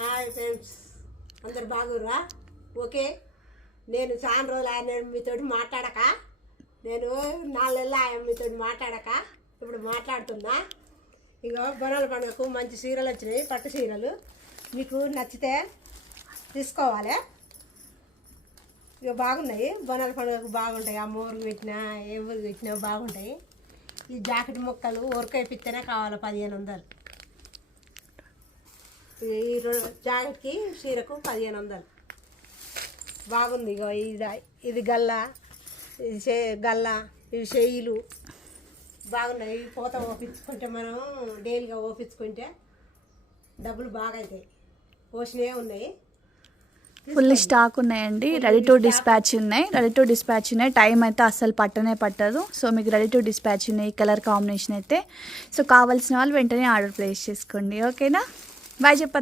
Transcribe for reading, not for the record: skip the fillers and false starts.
Hi friends, అందరు బాగురా? Okay. నేను చాలా రోజులు ఆయన మీతో మాట్లాడక, నేను 4 నెలలు ఆయన మీతో మాట్లాడక ఇప్పుడు మాట్లాడుతున్నా. ఇగో బొనాల పండుగకు మంచి చీరలు వచ్చినాయి, పట్టు చీరలు. మీకు నచ్చితే తీసుకోవాలి. ఇక బాగున్నాయి, బొనాల పండుగకు బాగుంటాయి. అమ్మూరికి పెట్టినా ఏ ఊరికి పెట్టినా బాగుంటాయి. ఈ జాకెట్ ముక్కలు వర్క్ అయిపోతేనే కావాలి 1500. ఈ జాకెట్కి చీరకు 1500 బాగుంది. ఇగో ఇది గల్ల, ఇది గల్ల, ఇవి చెయ్యిలు బాగున్నాయి. పూత ఓపించుకుంటే మనం డైలీగా ఓపించుకుంటే డబ్బులు బాగా అవుతాయి. పోషణే ఉన్నాయి, ఫుల్ స్టాక్ ఉన్నాయండి. రెడీ టు డిస్పాచ్ ఉన్నాయి. టైం అయితే అస్సలు పట్టదు. సో మీకు రెడీ టు డిస్పాచ్ ఉన్నాయి, కలర్ కాంబినేషన్ అయితే. సో కావాల్సిన వాళ్ళు వెంటనే ఆర్డర్ ప్లేస్ చేసుకోండి. ఓకేనా? బాయ్ చెప్ప